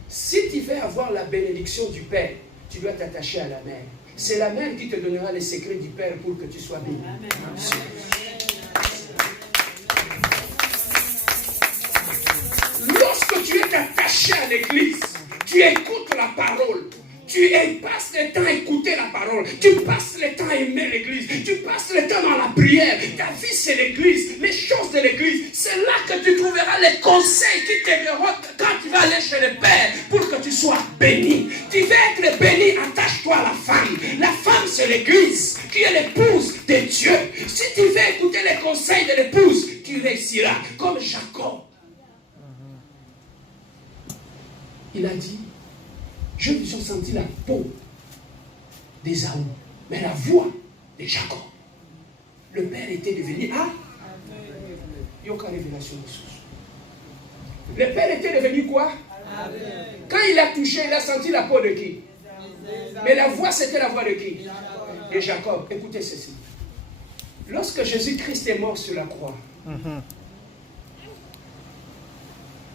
Si tu veux avoir la bénédiction du Père, tu dois t'attacher à la mère. C'est la mère qui te donnera les secrets du Père pour que tu sois béni. Lorsque tu es attaché à l'église, tu écoutes la parole. Tu passes le temps à écouter la parole. Tu passes le temps à aimer l'église. Tu passes le temps dans la prière. Ta vie, c'est l'église. Les choses de l'église. C'est là que tu trouveras les conseils qui t'aideront quand tu vas aller chez le Père pour que tu sois béni. Tu veux être béni, attache-toi à la femme. La femme, c'est l'église qui est l'épouse de Dieu. Si tu veux écouter les conseils de l'épouse, tu réussiras. Comme Jacob. Il a dit, je me suis senti la peau d'Ésaü, mais la voix de Jacob. Le père était devenu il n'y a aucune révélation de source. Le père était devenu quoi? Quand il a touché, il a senti la peau de qui? Mais la voix, c'était la voix de qui? De Jacob. Écoutez ceci. Lorsque Jésus-Christ est mort sur la croix,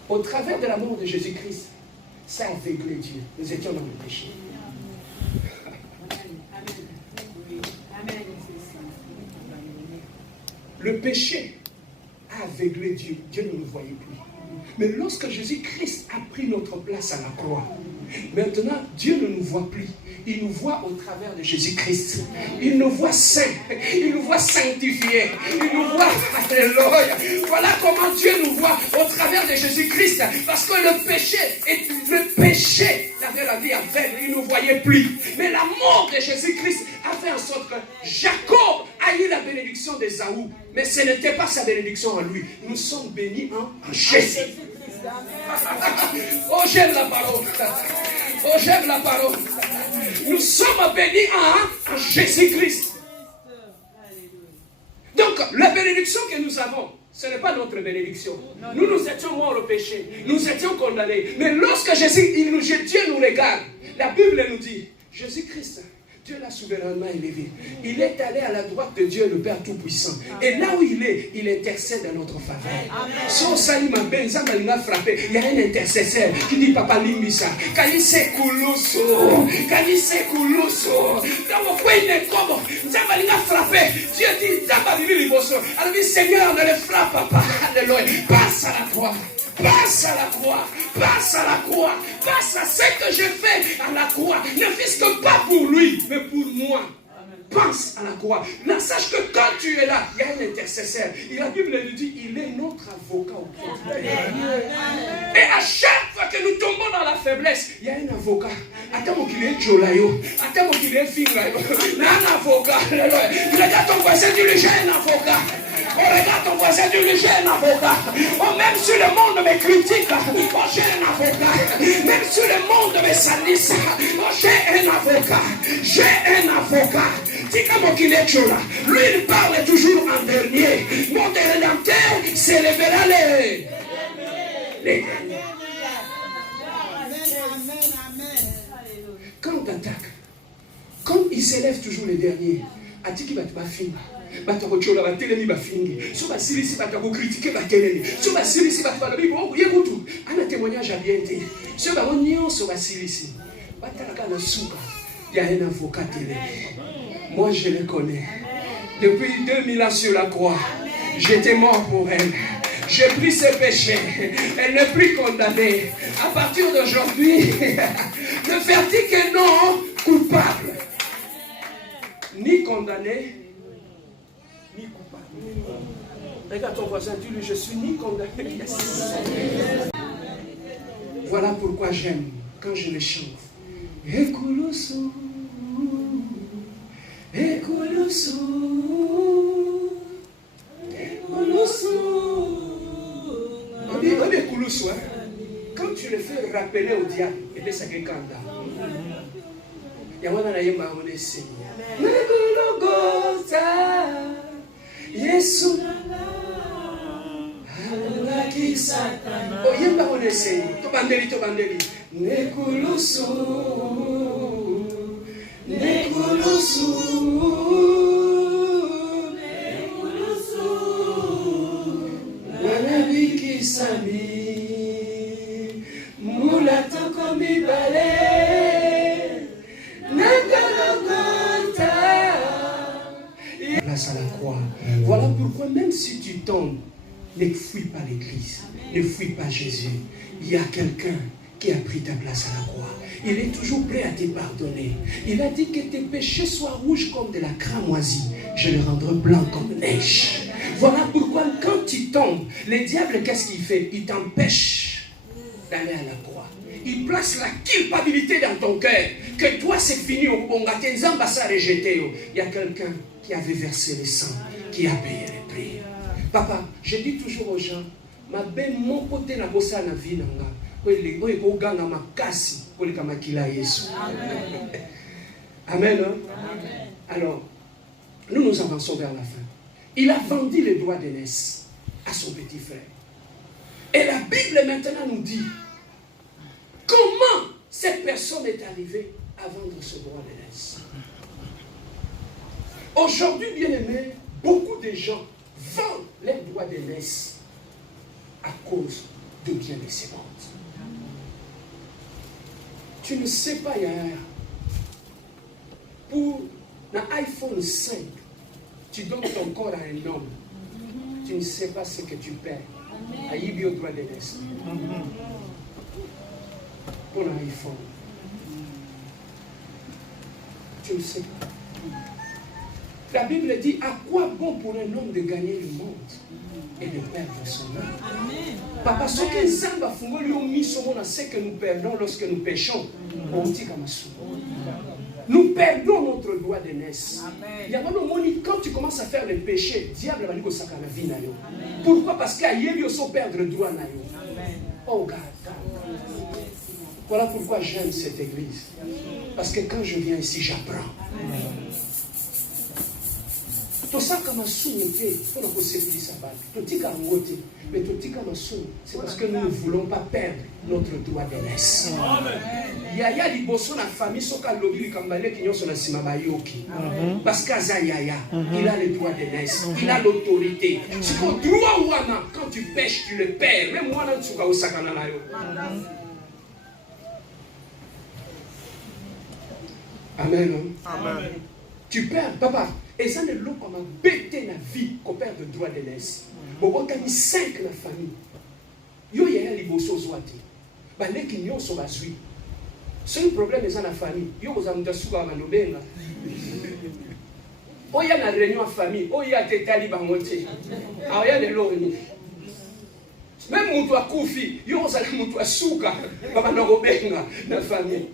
au travers de la mort de Jésus-Christ, ça a aveuglé Dieu. Nous étions dans le péché. Le péché a aveuglé Dieu. Dieu ne nous voyait plus. Mais lorsque Jésus-Christ a pris notre place à la croix, maintenant Dieu ne nous voit plus. Il nous voit au travers de Jésus-Christ. Il nous voit saints. Il nous voit sanctifiés. Il nous voit, alléluia. Voilà comment Dieu nous voit au travers de Jésus-Christ. Parce que le péché avait la vie aveugle. Il ne nous voyait plus. Mais la mort de Jésus-Christ a fait en sorte que Jacob a eu la bénédiction d'Ésaü. Mais ce n'était pas sa bénédiction en lui. Nous sommes bénis en Jésus. Oh, j'aime la parole. Oh, j'aime la parole. Nous sommes bénis en Jésus-Christ. Donc, la bénédiction que nous avons, ce n'est pas notre bénédiction. Nous étions morts au péché. Nous étions condamnés. Mais lorsque Dieu nous regarde, la Bible nous dit, Jésus-Christ, Dieu l'a souverainement élevé. Il est allé à la droite de Dieu, le Père Tout-Puissant. Et là où il intercède à notre faveur. Si on salue ma belle, il y a un intercesseur qui dit Papa Limbisa. Kalise Koulouso. Kalise Koulouso. Dans quoi il est comme Zabalinga frappé. Dieu dit Zabalini Liboso. Alors dit Seigneur, ne le frappe pas. Alléluia. Passe à la croix. Passe à la croix, passe à la croix, passe à ce que je fais à la croix. Ne fais que pas pour lui, mais pour moi. Pense à la croix. Là, sache que quand tu es là, il y a un intercesseur. Et la Bible nous dit, il est notre avocat au pied du Père. Et à chaque fois que nous tombons dans la faiblesse, il y a un avocat. Attends qu'il est Jolayo. Attends qu'il est Fingayo. Il y a un avocat. Regarde ton voisin, dis-lui, j'ai un avocat. Oh, regarde ton voisin, dis-lui, j'ai un avocat. Oh, même si le monde me critique, oh, j'ai un avocat. Même si le monde me salisse, oh, j'ai un avocat. J'ai un avocat. Dis comme qu'il est là. Lui, il parle toujours en dernier. Mon Rédempteur s'élèvera les derniers. Quand on t'attaque, quand il s'élève toujours les derniers, a dit qu'il va te faire. Batakochola batelemi bafingi so basilisi batako critiquer batelemi so basilisi batala bibo yekutu ana témoignage à bien te so ba onyo so basilisi batalaka na suka ya un avocat télé. Moi je le connais depuis 2000 ans sur la croix. J'étais mort pour elle. J'ai pris ses péchés. Elle n'est plus condamnée. À partir d'aujourd'hui, le verdict est non coupable. Ni condamné, ni coupable. Regarde ton voisin, dis-lui, je suis ni condamné. Voilà pourquoi j'aime quand je le chante. Ekulusu, ekulusu, ekulusu. On dit ekulusu, hein? Quand tu le fais rappeler au diable, et bien ça quelqu'un là. Il y a un yemba on est signé. Nekulogota, Yesu. Oh yemba on est signé. To bandeli. Nekulusu, Place à la croix. Voilà pourquoi même si tu tombes, ne fuis pas l'église, ne fuis pas Jésus. Il y a quelqu'un qui a pris ta place à la croix. Il est toujours prêt à te pardonner. Il a dit que tes péchés soient rouges comme de la cramoisie. Je les rendrai blancs comme neige. Voilà pourquoi quand tu tombes, le diable, qu'est-ce qu'il fait? Il t'empêche d'aller à la croix. Il place la culpabilité dans ton cœur. Que toi, c'est fini. Il y a quelqu'un qui avait versé le sang, qui a payé le prix. Papa, je dis toujours aux gens, ma belle, mon côté n'a pas ça dans la vie. Amen. Alors, nous avançons vers la fin. Il a vendu les droits d'aînesse à son petit frère. Et la Bible maintenant nous dit comment cette personne est arrivée à vendre ce droit d'aînesse. Aujourd'hui, bien aimé, beaucoup de gens vendent les droits d'aînesse à cause de bien des semences. Tu ne sais pas, hier, pour un iPhone 5, tu donnes ton corps à un homme. Tu ne sais pas ce que tu perds. À Yibio droit d'aînesse. Pour un iPhone. Tu ne sais pas. La Bible dit, à quoi bon pour un homme de gagner le monde et de perdre son âme? Papa, ce que Zamba Fungoli ont mis sur moi, c'est que nous perdons lorsque nous péchons. Nous perdons notre droit d'aînesse. Quand tu commences à faire le péché, le diable va dire que ça la vie. Pourquoi? Parce qu'il y a eu perdre le droit. Oh, God. Voilà pourquoi j'aime cette église. Parce que quand je viens ici, j'apprends. Tout ça comme un soumité, pour nous séparer sa balle. Tout ça comme un moté, mais tout ça comme un soum. C'est parce que nous ne voulons pas perdre notre droit d'aînesse. Yaya liboso na famille soka lobi likambale kinyo so na sima bayoki. Parce que Yaya, il a le droit d'aînesse, il a l'autorité. C'est qu'on droit wana quand tu pêches, tu le perds. Même moi na tsuka osakana na yo. Amen. Amen. Tu perds, papa. Et ça ne l'eau comme un bêté la vie qu'on perd de droit d'aînesse. Bon, on a mis 5 dans la famille. Yo y a un liboso zoati. Bah les qui n'y ont sont basui. C'est un problème dans la famille. Yo vous avez souga à manobenga. Oh y a une réunion en famille. Oh y a des talibans montés. Ah y a des lorgnes. Même moutoua koufi. Yo vous avez moutoua souga. Bah manobenga dans la famille.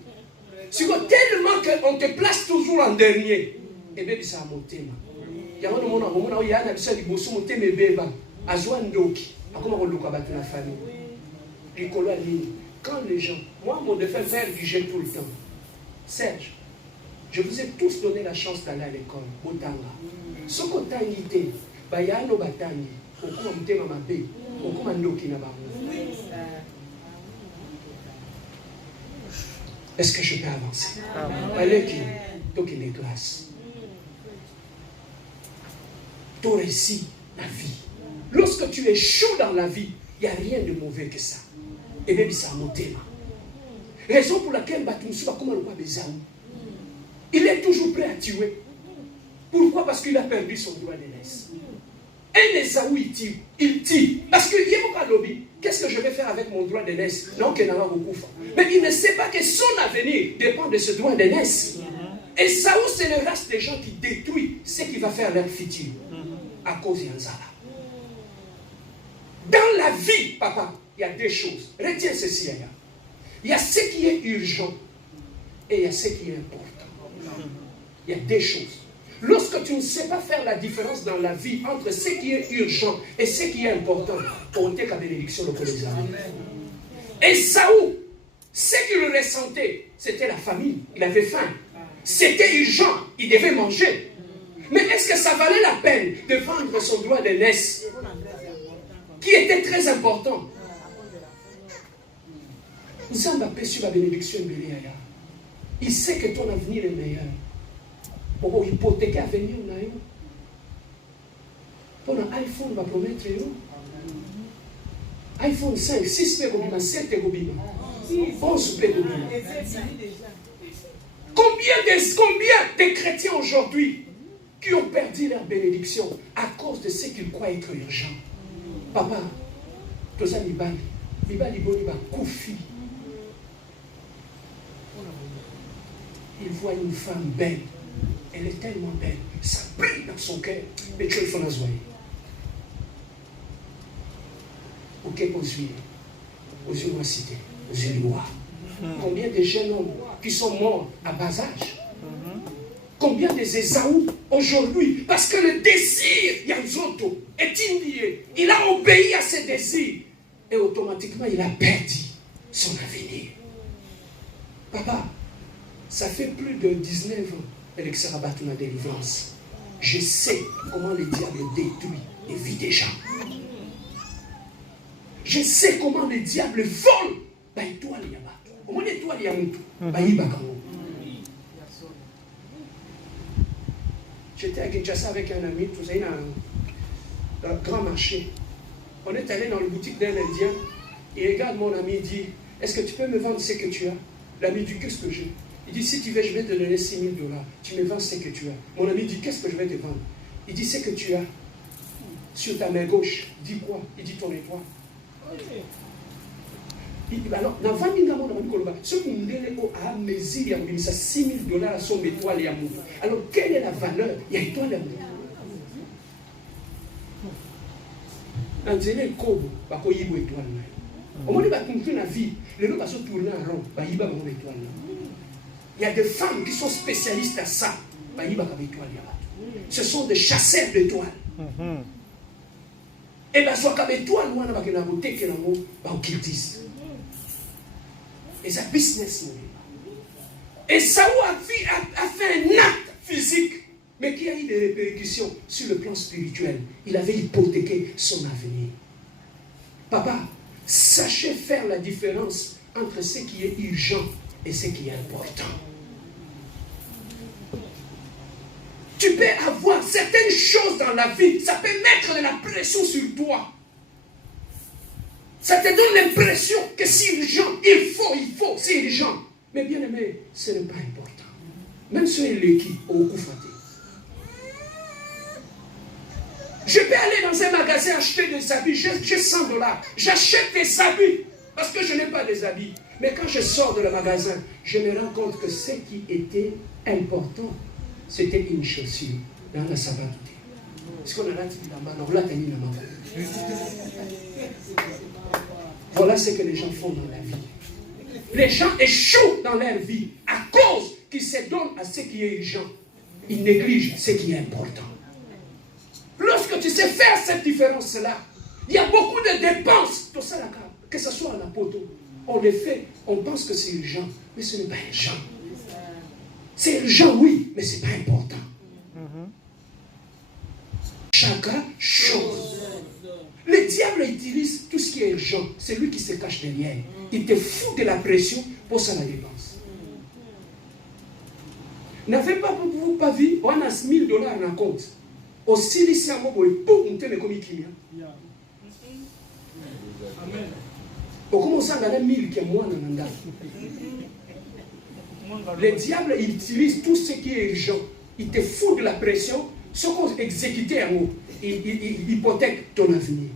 C'est tellement qu'on te place toujours en dernier. Et bien, ça a monté. Il y a un moment où il y a un absent de bosso monté, mais bébé, à Zouandoki, à comment on loue à la famille. L'école à ligne. Quand les gens, moi, mon défunt père disait tout le temps, Serge, je vous ai tous donné la chance d'aller à l'école, Botanga. Ce qu'on t'a invité, il y a un Obatangi, au coup, on m'a mabé, au coup, on m'a Est-ce que je peux avancer? Allez, qui? Donc, il est grâce. Tu réussis la vie. Lorsque tu échoues dans la vie, il n'y a rien de mauvais que ça. Et même ça a monté. Raison pour laquelle il est toujours prêt à tuer. Pourquoi? Parce qu'il a perdu son droit d'aînesse. Un Esaou, il tue. Parce que qu'est-ce que je vais faire avec mon droit d'aînesse? Non, qu'il n'a pas beaucoup. Mais il ne sait pas que son avenir dépend de ce droit d'aînesse. Esaou, c'est le reste des gens qui détruisent ce qui va faire leur futur. À cause de Yanzala. Dans la vie, papa, il y a deux choses. Retiens ceci, Yaya. Il y a ce qui est urgent et il y a ce qui est important. Il y a deux choses. Lorsque tu ne sais pas faire la différence dans la vie entre ce qui est urgent et ce qui est important, on t'a qu'à bénédiction le examen. Et Saoul, ce qu'il ressentait, c'était la famille. Il avait faim. C'était urgent. Il devait manger. Mais est-ce que ça valait la peine de vendre son droit d'aînesse qui était très important? Nous avons appelé sur la bénédiction. Il sait que ton avenir est meilleur. pour hypothéquer l'avenir. Pour un iPhone, va promettre iPhone 5, 6 pégobima, 7 pégobima, 11 pégobima. Combien de chrétiens aujourd'hui qui ont perdu leur bénédiction à cause de ce qu'ils croient être urgent? Papa, tout ça, il voit une femme belle. Elle est tellement belle. Ça brille dans son cœur. Mais tu es en joie. Ok, aux yeux de cité, aux yeux du roi. Combien de jeunes hommes qui sont morts à bas âge? Combien des Ésaü aujourd'hui? Parce que le désir, Yanzoto, est indié. Il a obéi à ses désirs. Et automatiquement, il a perdu son avenir. Papa, ça fait plus de 19 ans avec Sarabat ma délivrance. Je sais comment le diable détruit les vies des gens. Je sais comment le diable vole. Comment l'étoile y a J'étais à Kinshasa avec un ami, tout ça, dans le grand marché. On est allé dans la boutique d'un Indien. Il regarde mon ami et dit, est-ce que tu peux me vendre ce que tu as? L'ami dit, qu'est-ce que j'ai? Il dit, si tu veux, je vais te donner $6 000. Tu me vends ce que tu as. Mon ami dit, qu'est-ce que je vais te vendre? Il dit, ce que tu as sur ta main gauche. Dis quoi? Il dit, ton étoile. Il dit, alors, dans 20 000 on a dit, ce qu'on a mesure, il y a $6 000 à son étoile et à mon. Alors, quelle est la valeur? Il y a étoile et à mon. Dans le cobo, il y a une étoile. Au moment où il va conclure la vie, les gens vont tourner en rond, il y a une étoile. Il y a des femmes qui sont spécialistes à ça. Ce sont des chasseurs d'étoiles. Et bien, soit comme étoile, on va faire un cultiste. Et c'est un business. Et Saoul a fait un acte physique, mais qui a eu des répercussions sur le plan spirituel. Il avait hypothéqué son avenir. Papa, sachez faire la différence entre ce qui est urgent et ce qui est important. Tu peux avoir certaines choses dans la vie, ça peut mettre de la pression sur toi. Ça te donne l'impression que c'est urgent, il faut, c'est urgent. Mais bien aimé, ce n'est pas important. Même si il est qui, au coup faté. Je peux aller dans un magasin acheter des habits, j'ai $100. J'achète des habits parce que je n'ai pas des habits. Mais quand je sors de le magasin, je me rends compte que ce qui était important, c'était une chaussure dans la sabbat. Est-ce qu'on a là la main? Voilà ce que les gens font dans la vie. Les gens échouent dans leur vie à cause qu'ils se donnent à ce qui est urgent. Ils négligent ce qui est important. Lorsque tu sais faire cette différence-là, il y a beaucoup de dépenses, tout ça, que ce soit à la poteau. On les fait, on pense que c'est urgent, mais ce n'est pas urgent. C'est urgent, oui, mais ce n'est pas important. Chaque chose. Le diable utilise tout ce qui est urgent. C'est lui qui se cache derrière. Il te fout de la pression pour ça la dépense. N'avez pas vous pas vu, on a $1 000 en compte. Aussi, ici, on peut monter les comiques. On commence à gagner 1000 qui est moins dans le diable il utilise tout ce qui est urgent. Il te fout de la pression. Ce qu'on exécute en haut, il hypothèque ton avenir.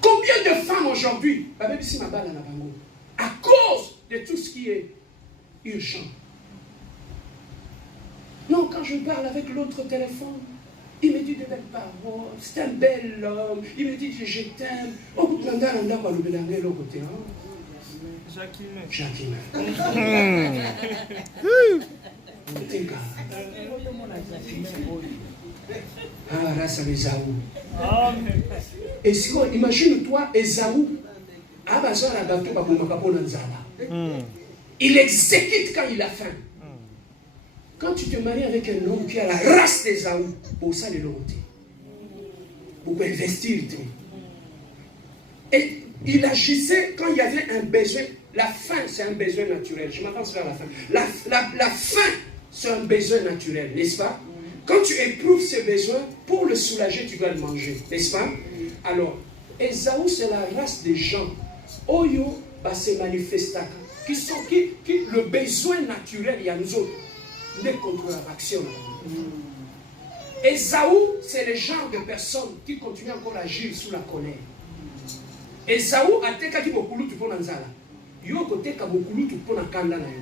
Combien de femmes aujourd'hui, à cause de tout ce qui est urgent? Non, quand je parle avec l'autre téléphone, il me dit de belles paroles, c'est un bel homme, il me dit je t'aime. Oh, l'autre Jacqueline. Ah, là, c'est Esaü. Et si imagine-toi, Esaü, il exécute quand il a faim. Quand tu te maries avec un homme qui a la race d'Esaü, pour ça, les lotis. Pour investir. Et il agissait quand il y avait un besoin La faim, c'est un besoin naturel. Je m'avance vers la fin. La faim, c'est un besoin naturel, n'est-ce pas? Quand tu éprouves ce besoin, pour le soulager, tu dois le manger, n'est-ce pas? Alors, Esaü, c'est la race des gens. Oyo, se manifesta. Le besoin naturel, il y a nous autres. Les contre-actions. Esaü, c'est le genre de personnes qui continuent encore à agir sous la colère. Esaü a été kaki bokulu tu pona nzala. Yo kote ka bokulu tu pona kanda na yo.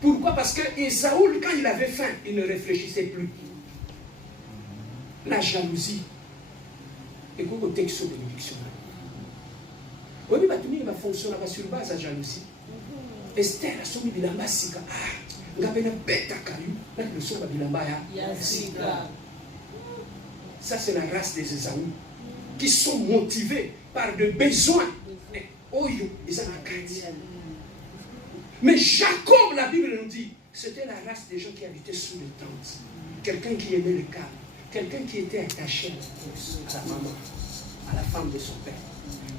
Pourquoi? Parce que Esaü, quand il avait faim, il ne réfléchissait plus. La jalousie. Et quoi que texte de bénédiction. Oui, mais il va fonctionner sur base de jalousie. Esther a soumis bilamba sika. Ah, ngabena beta kayu. Là le son bilamba ya sika. Ça c'est la race des Esaü qui sont motivés par des besoins. Mais Jacob, la Bible nous dit, c'était la race des gens qui habitaient sous les tentes. Quelqu'un qui aimait le calme. Quelqu'un qui était attaché à la maman, à la femme de son père.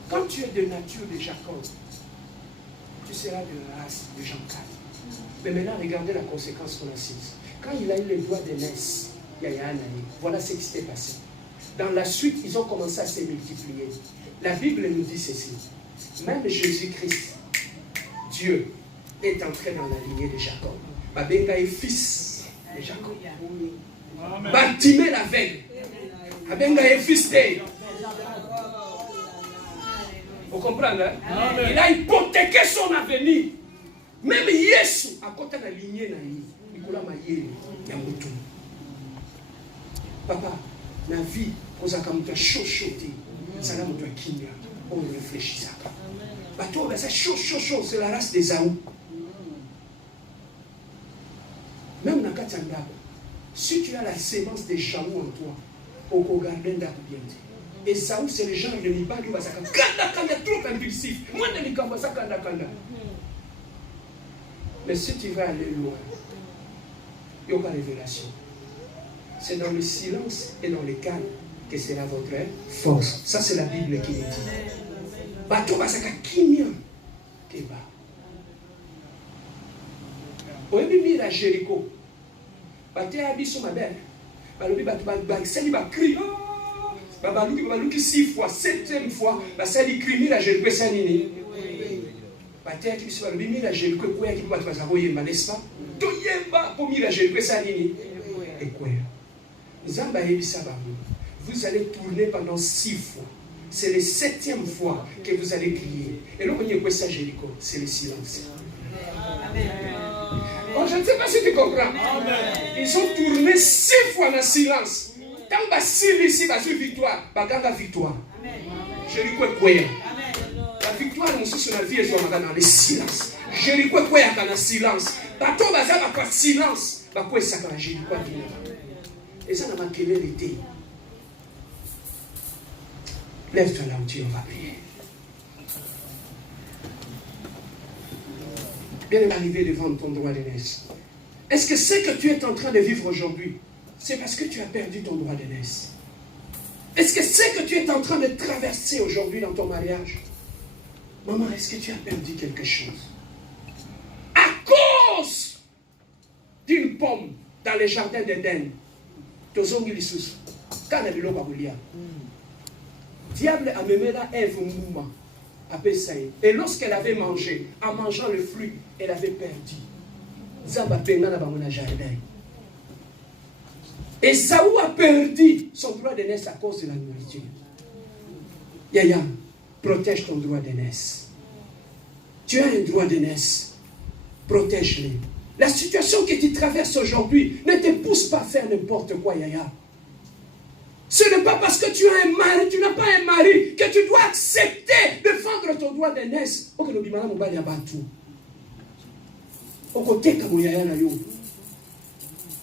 Quand tu es de nature de Jacob, tu seras de la race de Jean calme. Mais maintenant, regardez la conséquence qu'on assise. Quand il a eu les doigts d'aînesse, voilà ce qui s'est passé. Dans la suite, ils ont commencé à se multiplier. La Bible nous dit ceci. Même Jésus-Christ, Dieu, est entré dans la lignée de Jacob. Babenga est fils de Jacob. Bartimée l'aveugle. Babenga est fils de. Vous comprenez? Hein? Il a hypothéqué son avenir. Même Yesu, à côté de la lignée, il a maillé. Papa, la vie, on a comme chaud-chauté. Ça n'a pas de on réfléchit ça. Bateau, c'est chaud, c'est la race des Aou. Même dans Katanga, si tu as la sémence des chameaux en toi, au Kogardin d'Akubiente, et Saou, c'est les gens de Nibali, Kanda, trop impulsif. Moi, je ne sais pas Kanda. Mais si tu vas aller loin, il n'y a pas de révélation. C'est dans le silence et dans le calme que sera votre force. Ça, c'est la Bible qui le dit. Bateau, c'est Kimia. Keba. Au début, à Jéricho, Bateau a dit sur ma belle. C'est lui qui crie. Babalouki 6 fois, 7e fois, c'est lui qui crie à Jéricho. C'est nini. Bateau a dit sur ma belle, à Jéricho, quoi qui va te faire ça, n'est-ce pas? Toyemba pour mille à Jéricho, c'est nini. Et quoi? Vous allez tourner pendant 6 fois. C'est la 7e fois que vous allez crier. Et là, on y a quoi ça, Jéricho? C'est le silence. Oh, je ne sais pas si tu comprends. Amen. Ils ont tourné 6 fois dans le silence. Tant que c'est ici, c'est une victoire. Baganga victoire. Jéricho est quoi? La victoire, nous sommes sur la vie et dans le silence. Jéricho est quoi dans le silence? Bateau, bazar, pas silence. Quoi ça quand Jéricho et ça n'a pas quel était. Lève-toi là où tu es, on va prier. Bien arrivé devant ton droit d'aînesse. Est-ce que ce que tu es en train de vivre aujourd'hui, c'est parce que tu as perdu ton droit d'aînesse? Est-ce que ce que tu es en train de traverser aujourd'hui dans ton mariage, maman, est-ce que tu as perdu quelque chose? À cause d'une pomme dans les jardins d'Éden. Diable a mené la Ève Mouma à Pessaï. Et lorsqu'elle avait mangé, en mangeant le fruit, elle avait perdu. Et Saou a perdu son droit d'aînesse à cause de la nourriture. Yaya, protège ton droit d'aînesse. Tu as un droit d'aînesse. Protège-le. La situation que tu traverses aujourd'hui ne te pousse pas à faire n'importe quoi, Yaya. Ce n'est pas parce que tu as un mari, tu n'as pas un mari, que tu dois accepter de vendre ton droit d'aînesse.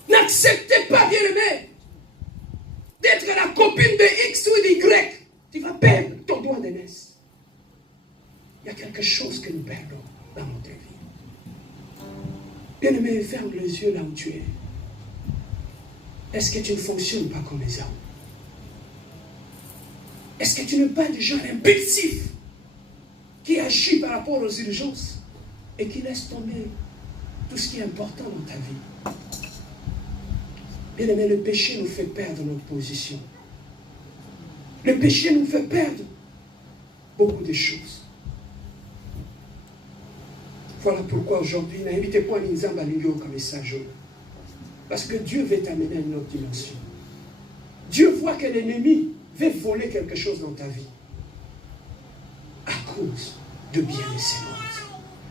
N'acceptez pas, bien-aimé, d'être la copine de X ou d'Y. Tu vas perdre ton droit d'aînesse. Il y a quelque chose que nous perdons dans notre vie. Bien-aimé, ferme les yeux là où tu es. Est-ce que tu ne fonctionnes pas comme les hommes? Est-ce que tu n'es pas du genre impulsif qui agit par rapport aux urgences? et qui laisse tomber tout ce qui est important dans ta vie. Bien aimé, le péché nous fait perdre notre position. Le péché nous fait perdre beaucoup de choses. Voilà pourquoi aujourd'hui, n'invitez pas un exemple à l'union comme message. Parce que Dieu veut t'amener à une autre dimension. Dieu voit que l'ennemi veut voler quelque chose dans ta vie. À cause de bien et sémence.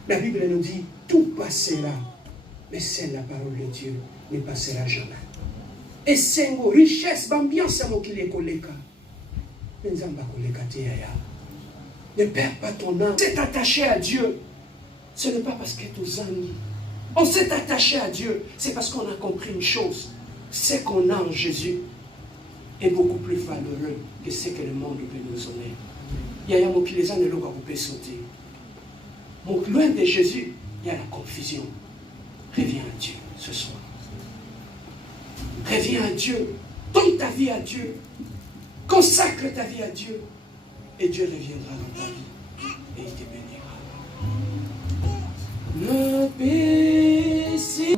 La Bible nous dit, tout passera. Mais celle la parole de Dieu ne passera jamais. Et c'est une richesse, ambiance à mon qui les collègues. Ne perds pas ton âme. C'est attaché à Dieu. Ce n'est pas parce que tu amis. On s'est attaché à Dieu. C'est parce qu'on a compris une chose. C'est qu'on a en Jésus est beaucoup plus valeureux que ce que le monde peut nous donner. Il y a un qui les années l'eau peut sauter. Loin de Jésus, il y a la confusion. Reviens à Dieu ce soir. Reviens à Dieu. Donne ta vie à Dieu. Consacre ta vie à Dieu. Et Dieu reviendra dans ta vie. Et il te bénira. La paix, c'est...